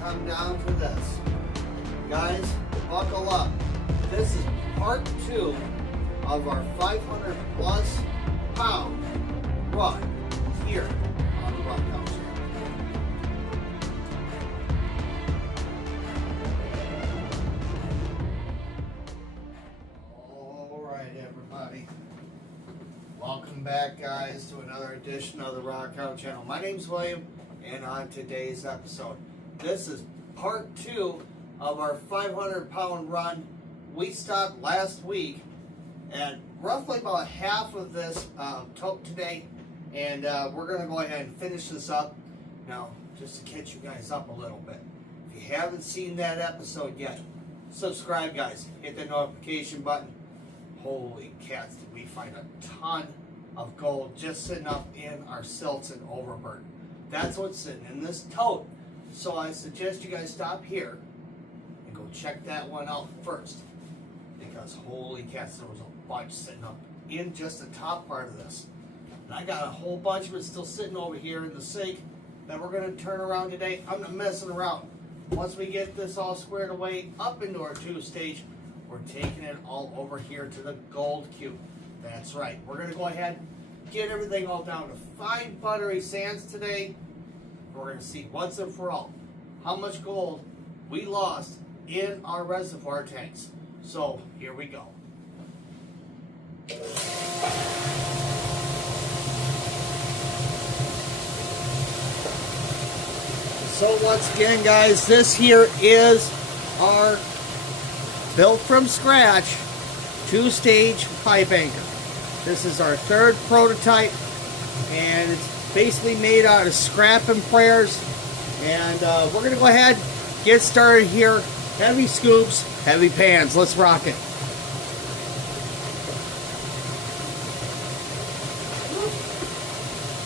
Come down for this. Guys, buckle up. This is part 2 of our 500 plus pound run here on the Rock House. Alright everybody. Welcome back guys to another edition of the Rock House channel. My name's William, and on today's episode, this is part 2 of our 500 pound run. We stopped last week at roughly about half of this tote today, and we're going to go ahead and finish this up. Now, just to catch you guys up a little bit, if you haven't seen that episode yet, subscribe guys, hit the notification button. Holy cats, did we find a ton of gold just sitting up in our silts and overburden. That's what's sitting in this tote. So I suggest you guys stop here and go check that one out first, because holy cats, there was a bunch sitting up in just the top part of this. And I got a whole bunch of it still sitting over here in the sink that we're going to turn around today. I'm not messing around. Once we get this all squared away up into our 2 stage, we're taking it all over here to the gold cube. That's right. We're going to go ahead and get everything all down to 5 buttery sands today. We're going to see once and for all how much gold we lost in our reservoir tanks. So here we go. So once again guys, this here is our built from scratch 2-stage pipe anchor. This is our 3rd prototype, and it's basically made out of scrap and prayers. And we're going to go ahead, get started here. Heavy scoops, heavy pans. Let's rock it.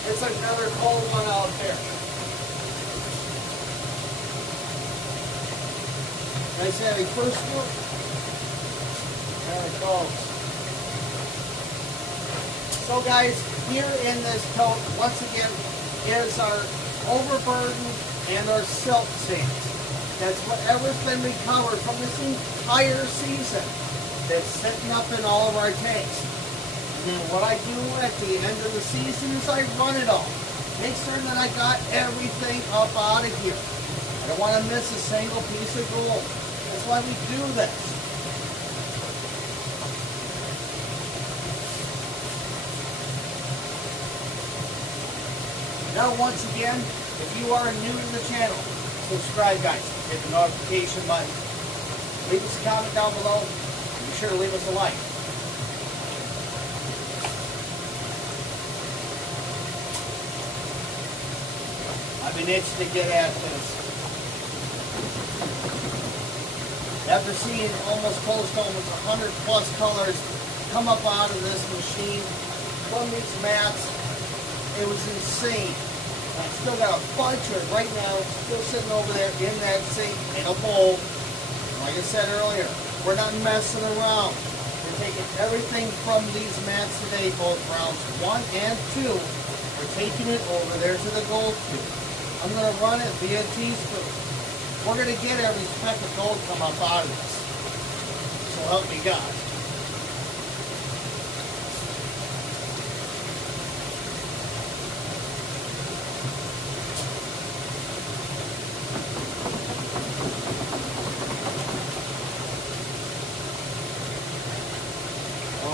It's another cold one out there. Nice heavy first scoop. There it goes. So guys, here in this tote, once again, is our overburden and our silt sands. That's whatever's been recovered from this entire season that's sitting up in all of our tanks. And then what I do at the end of the season is I run it all. Make sure that I got everything up out of here. I don't want to miss a single piece of gold. That's why we do this. Now once again, if you are new to the channel, subscribe guys, hit the notification button, leave us a comment down below, and be sure to leave us a like. I've been itching to get at this. After seeing almost close to almost 100 plus colors come up out of this machine from these mats, it was insane. I still got a bunch of it right now, still sitting over there in that sink in a bowl. Like I said earlier, we're not messing around. We're taking everything from these mats today, both rounds 1 and 2. We're taking it over there to the gold cube. I'm going to run it via teaspoon. We're going to get every speck of gold come up out of this. So help me God.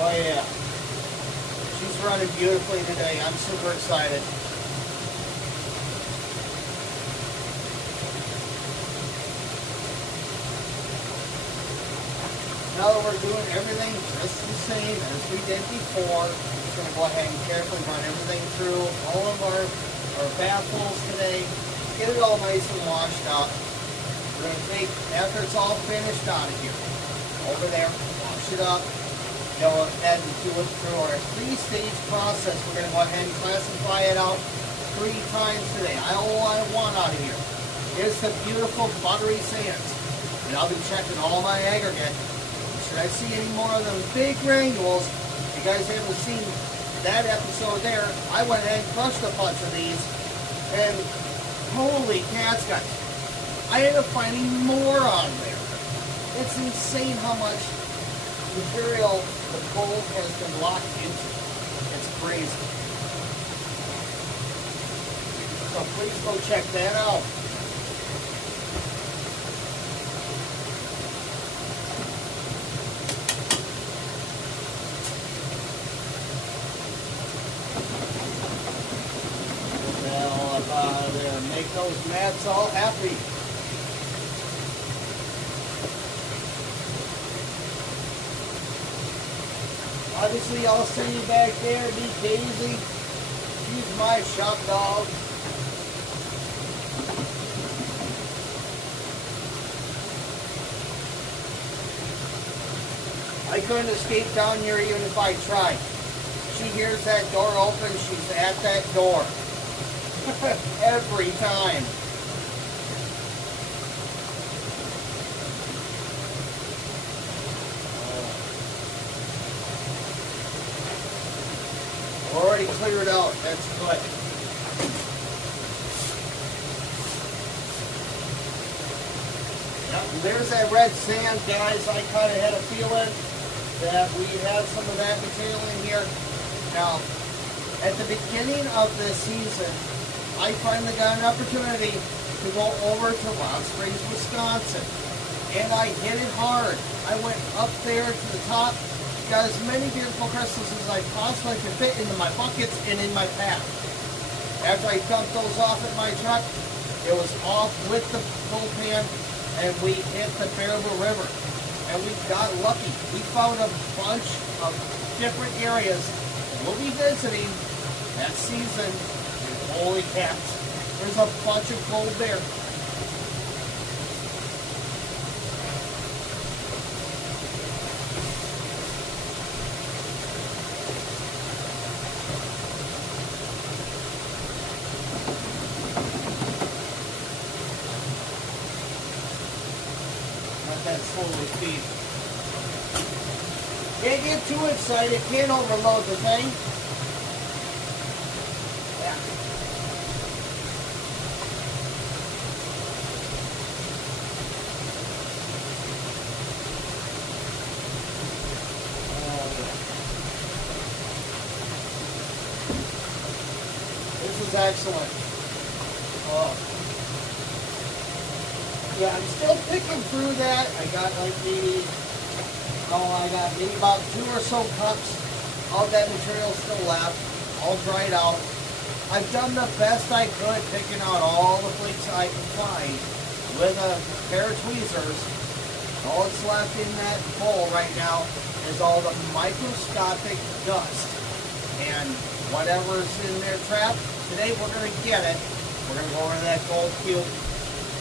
Oh yeah, she's running beautifully today. I'm super excited. now that we're doing everything just the same as we did before, I'm just going to go ahead and carefully run everything through all of our baffles today. Get it all nice and washed up. We're going to take, after it's all finished out of here, over there, wash it up, go ahead and do it through our 3-stage process. We're going to go ahead and classify it out 3 times today. All I want out of here is the beautiful buttery sands. And I'll be checking all my aggregate. Should I see any more of them big granules? If you guys haven't seen that episode there, I went ahead and crushed a bunch of these. And holy cats, guys. I ended up finding more on there. It's insane how much material the gold has been locked into. It's crazy. So please go check that out. Get that all up out of there. Make those mats all happy. Obviously, I'll see you back there. Be Daisy. She's my shop dog. I couldn't escape down here even if I tried. She hears that door open, she's at that door. Every time. Already cleared out, that's good. Yep, there's that red sand, guys. I kind of had a feeling that we have some of that material in here. Now, at the beginning of this season, I finally got an opportunity to go over to Rock Springs, Wisconsin. And I hit it hard. I went up there to the top, got as many beautiful crystals as I possibly could fit into my buckets and in my pack. After I dumped those off at my truck, it was off with the full pan, and we hit the Baraboo River. And we got lucky. We found a bunch of different areas we'll be visiting that season. And holy cats, there's a bunch of gold there. That slowly feed. Can't get too excited, can't overload the thing. Yeah. This is excellent. Oh. Yeah, I'm still picking through that. I got like maybe about 2 or so cups of that material still left, all dried out. I've done the best I could picking out all the flakes I can find with a pair of tweezers. All that's left in that bowl right now is all the microscopic dust. And whatever's in there trapped, today we're going to get it. We're going to go over to that gold cube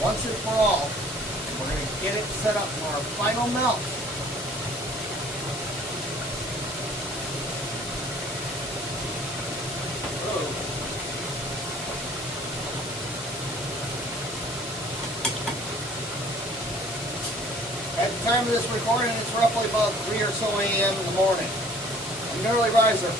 once and for all, and we're going to get it set up for our final melt. At the time of this recording, it's roughly about 3 or so a.m. in the morning. I'm an early riser.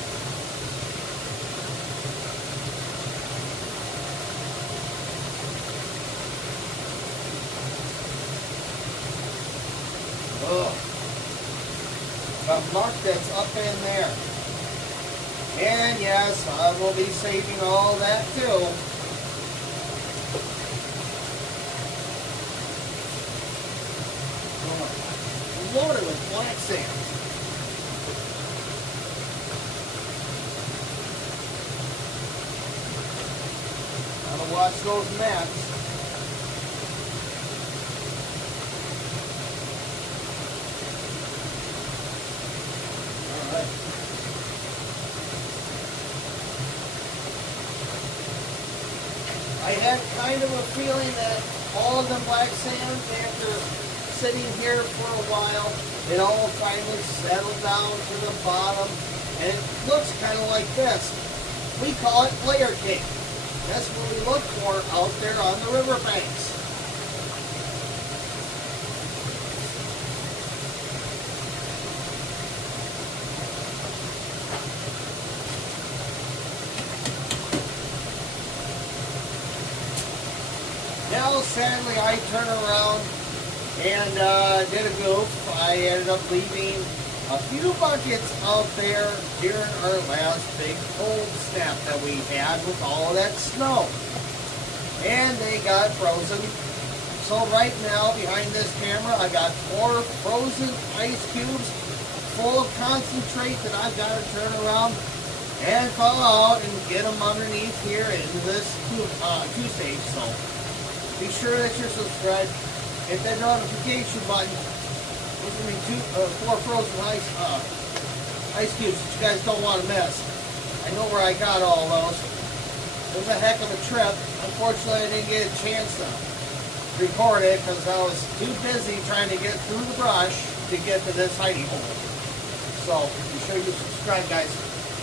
The muck that's up in there. And yes, I will be saving all that too. Loaded with black sand. Gotta watch those mats. I had kind of a feeling that all of them black sands, after sitting here for a while, it all finally settled down to the bottom, and it looks kind of like this. We call it layer cake. That's what we look for out there on the riverbanks. Now, sadly, I turned around and did a goof. I ended up leaving a few buckets out there during our last big cold snap that we had with all of that snow. And they got frozen. So right now, behind this camera, I got 4 frozen ice cubes full of concentrate that I've got to turn around and thaw out and get them underneath here into this two-stage. So be sure that you're subscribed. Hit that notification button. Those are going to be 4 frozen ice cubes that you guys don't want to miss. I know where I got all those. It was a heck of a trip. Unfortunately, I didn't get a chance to record it because I was too busy trying to get through the brush to get to this hidey hole. So be sure you subscribe, guys.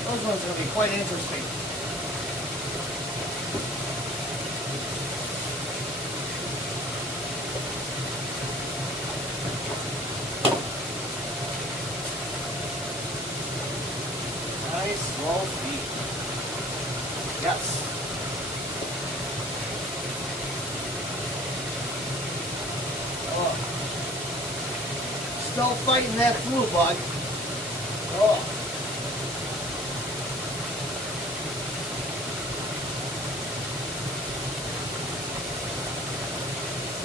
Those ones are going to be quite interesting. Nice slow feet. Yes. Oh. Still fighting that flu bug. Oh.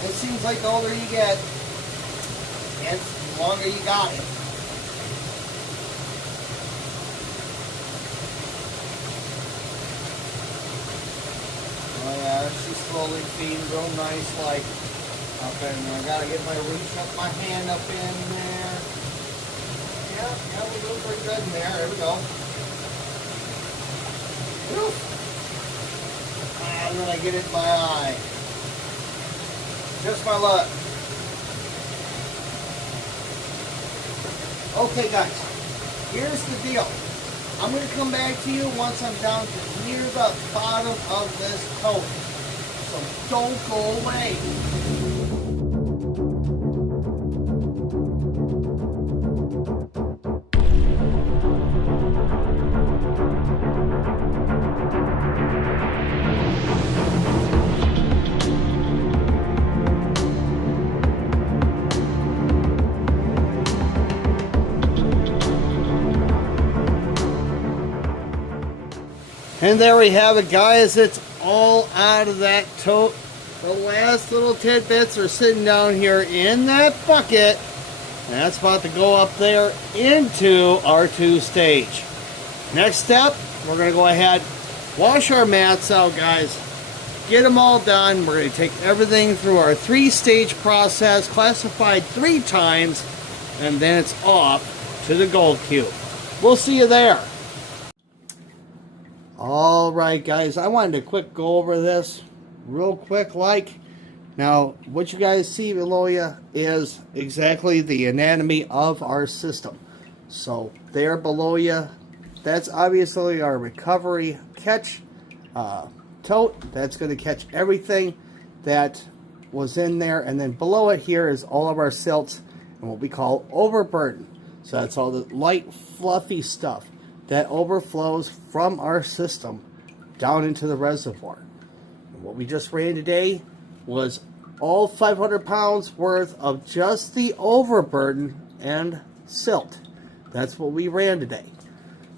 It seems like the older you get, and the longer you got it. Oh yeah, she's slowly feeding real nice, like up in there. I gotta get my hand up in there. Yeah, we're doing pretty good in there. There we go. And then I get it in my eye. Just my luck. Okay, guys, here's the deal. I'm going to come back to you once I'm down to near the bottom of this tote. So don't go away. And there we have it, guys. It's all out of that tote. The last little tidbits are sitting down here in that bucket. And that's about to go up there into our 2-stage. Next step, we're going to go ahead, wash our mats out, guys. Get them all done. We're going to take everything through our 3-stage process, classified 3 times, and then it's off to the gold cube. We'll see you there. Alright, guys, I wanted to quick go over this real quick like. Now, what you guys see below you is exactly the anatomy of our system. So, there below you, that's obviously our recovery catch tote. That's going to catch everything that was in there. And then below it here is all of our silts and what we call overburden. So that's all the light, fluffy stuff that overflows from our system down into the reservoir. And what we just ran today was all 500 pounds worth of just the overburden and silt. That's what we ran today.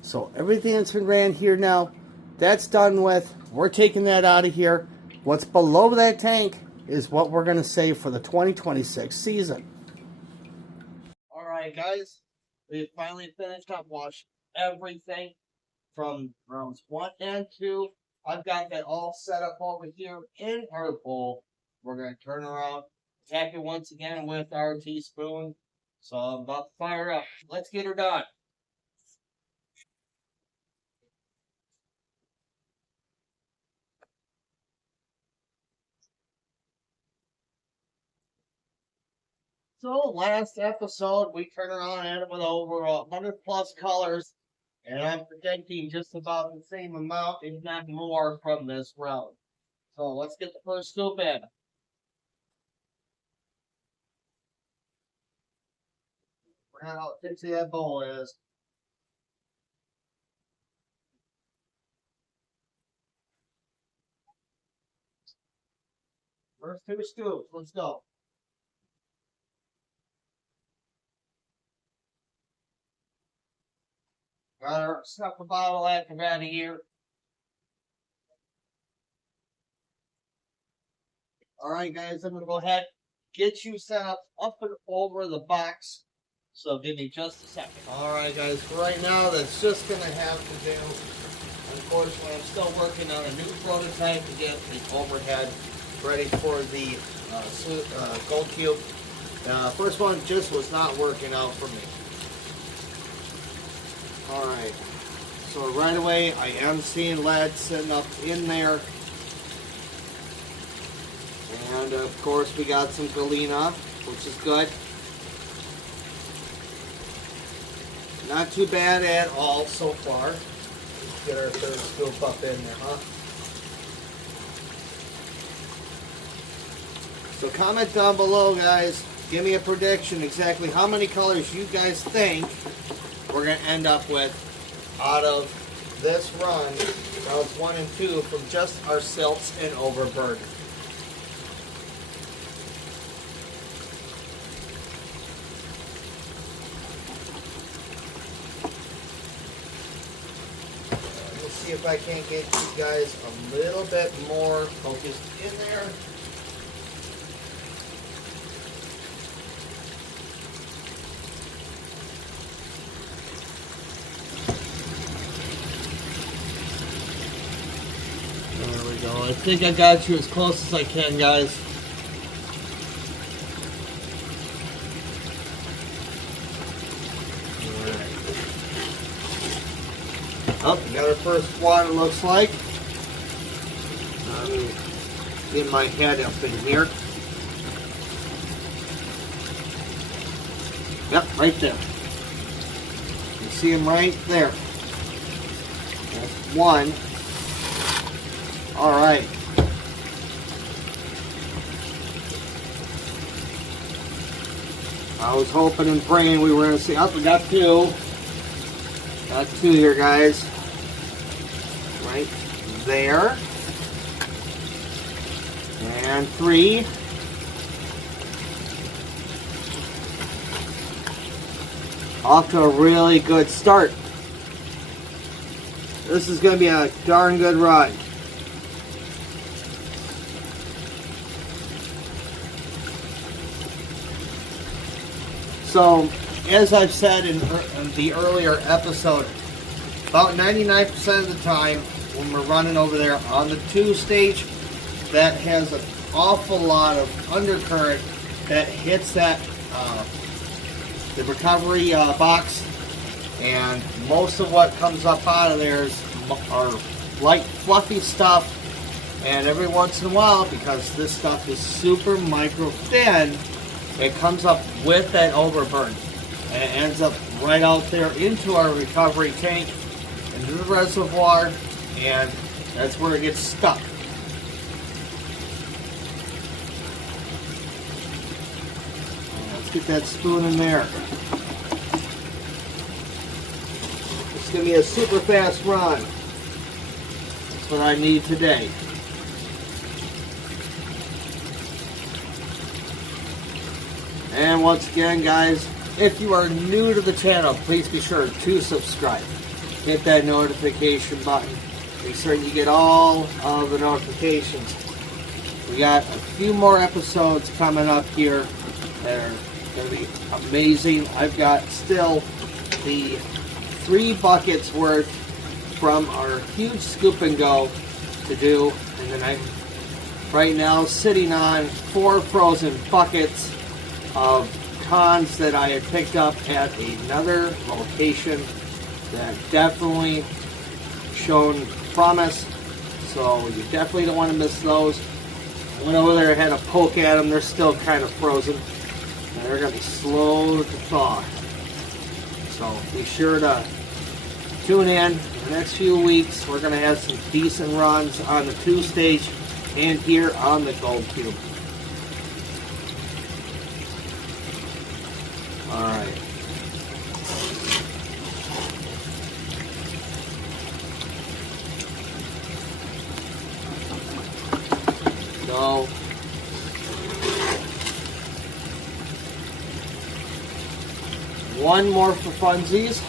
So everything that's been ran here now, that's done with. We're taking that out of here. What's below that tank is what we're going to save for the 2026 season. Alright, guys, we finally finished up washing everything from rounds 1 and 2. I've got that all set up over here in our bowl. We're going to turn around, tap it once again with our teaspoon. So I'm about to fire up. Let's get her done. So last episode we turned around and it with over 100 plus colors, and I'm predicting just about the same amount, if not more, from this round. So let's get the first scoop in. How tipsy that bowl is. First two scoops, let's go. Got our snuffer bottle active out of here. Alright guys, I'm gonna go ahead get you set up and over the box. So give me just a second. Alright guys, for right now that's just gonna have to do. Unfortunately, I'm still working on a new prototype to get the overhead ready for the gold cube. First one just was not working out for me. Alright, so right away I am seeing lead sitting up in there. And of course we got some galena, which is good. Not too bad at all so far. Let's get our third scoop up in there, huh? So comment down below, guys. Give me a prediction exactly how many colors you guys think we're going to end up with out of this run, rounds 1 and 2, from just our silts and overburden. See if I can't get you guys a little bit more focused in there. There we go. I think I got you as close as I can, guys. Oh, we got our first one, it looks like. Get my head up in here. Yep, right there. You see him right there. That's one. Alright. I was hoping and praying we were going to see. Oh, we got two. Got two here, guys. Right there. And three. Off to a really good start. This is going to be a darn good run. So, as I've said in the earlier episode, about 99% of the time when we're running over there on the 2 stage, that has an awful lot of undercurrent that hits that the recovery box, and most of what comes up out of there are light fluffy stuff, and every once in a while, because this stuff is super micro thin, it comes up with that overburn, and it ends up right out there into our recovery tank, into the reservoir, and that's where it gets stuck. Let's get that spoon in there. It's going to be a super fast run. That's what I need today. And once again, guys, if you are new to the channel, please be sure to subscribe. Hit that notification button. Make sure you get all of the notifications. We got a few more episodes coming up here that are going to be amazing. I've got still the 3 buckets worth from our huge scoop and go to do. And then I'm right now sitting on 4 frozen buckets of cons that I had picked up at another location that definitely shown promise, so you definitely don't want to miss those. I went over there and had a poke at them. They're still kind of frozen. they're going to be slow to thaw. So be sure to tune in the next few weeks. We're going to have some decent runs on the 2-stage and here on the Gold Cube. Alright. No. One more for funsies.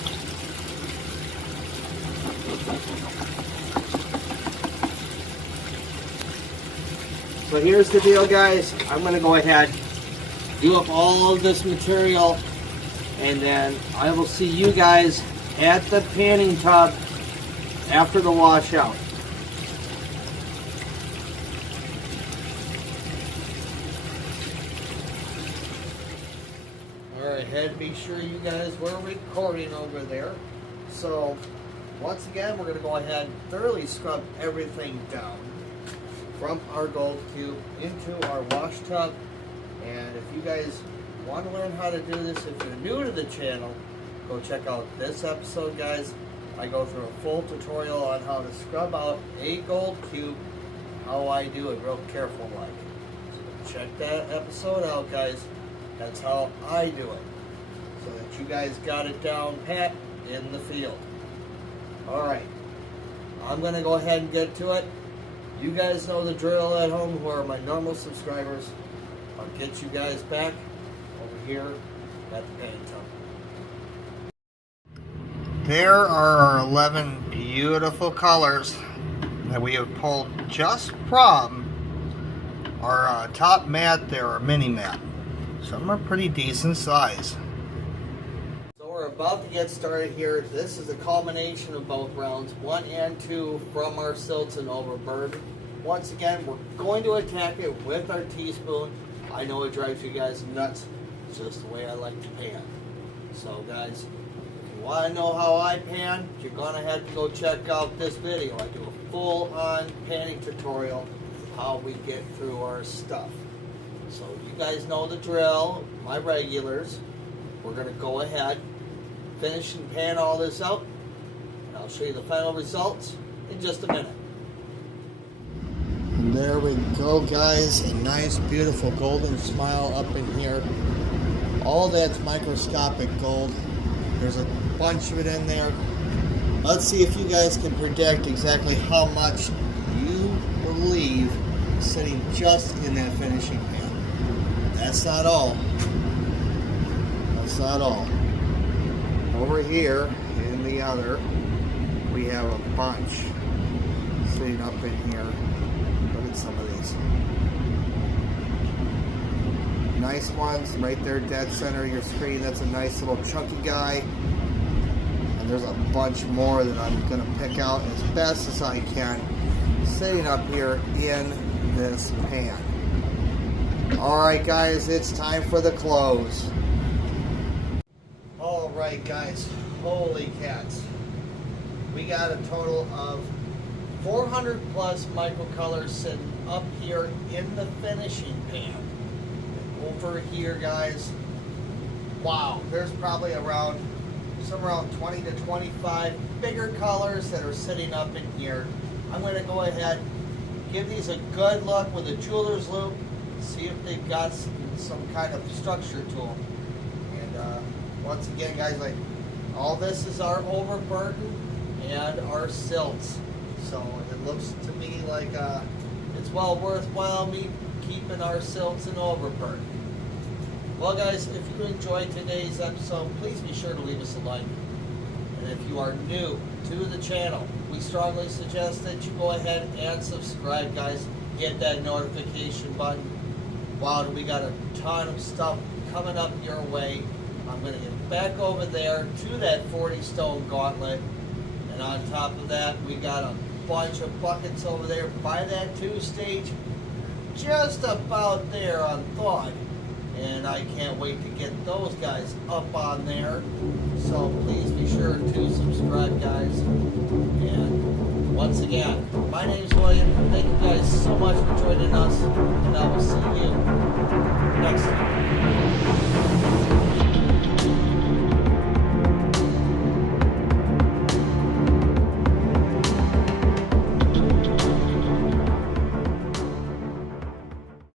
So here's the deal, guys. I'm going to go ahead, do up all of this material, and then I will see you guys at the panning tub after the washout. Alright, had to be sure you guys were recording over there. So once again, we're going to go ahead and thoroughly scrub everything down from our Gold Cube into our wash tub. And if you guys want to learn how to do this, if you're new to the channel, go check out this episode, guys. I go through a full tutorial on how to scrub out a Gold Cube, how I do it real careful like. So check that episode out, guys. That's how I do it, so that you guys got it down pat in the field. Alright, I'm going to go ahead and get to it. You guys know the drill at home who are my normal subscribers. I'll get you guys back over here at the panning tub. There are our 11 beautiful colors that we have pulled just from our top mat there, our mini mat. Some are pretty decent size. So we're about to get started here. This is a culmination of both rounds 1 and 2 from our silts and overburden. Once again, we're going to attack it with our teaspoon. I know it drives you guys nuts. It's just the way I like to pan. So guys, if you want to know how I pan, you're going to have to go check out this video. I do a full-on panning tutorial of how we get through our stuff. So you guys know the drill, my regulars. We're going to go ahead, finish and pan all this out, and I'll show you the final results in just a minute. And there we go, guys. A nice, beautiful golden smile up in here. All that's microscopic gold. There's a bunch of it in there. Let's see if you guys can predict exactly how much you believe is sitting just in that finishing pan. That's not all. That's not all. Over here in the other, we have a bunch sitting up in here. Look at some of these. Nice ones right there, dead center of your screen. That's a nice little chunky guy. And there's a bunch more that I'm going to pick out as best as I can, sitting up here in this pan. Alright guys, it's time for the close. Alright guys, holy cats. We got a total of 400 plus microcolors sitting up here in the finishing pan. Over here, guys, wow, there's probably somewhere around 20 to 25 bigger colors that are sitting up in here. I'm going to go ahead, give these a good look with a jeweler's loupe, see if they've got some kind of structure to them. And once again, guys, like, all this is our overburden and our silts. So it looks to me like it's well worthwhile me keeping our silts and overburden. Well guys, if you enjoyed today's episode, please be sure to leave us a like. And if you are new to the channel, we strongly suggest that you go ahead and subscribe, guys. Hit that notification button. Wow, we got a ton of stuff coming up your way. I'm going to get back over there to that 40 stone gauntlet. And on top of that, we got a bunch of buckets over there by that 2-stage. Just about there on thawed. And I can't wait to get those guys up on there. So please be sure to subscribe, guys. And once again, my name's William. Thank you guys so much for joining us. And I will see you next time.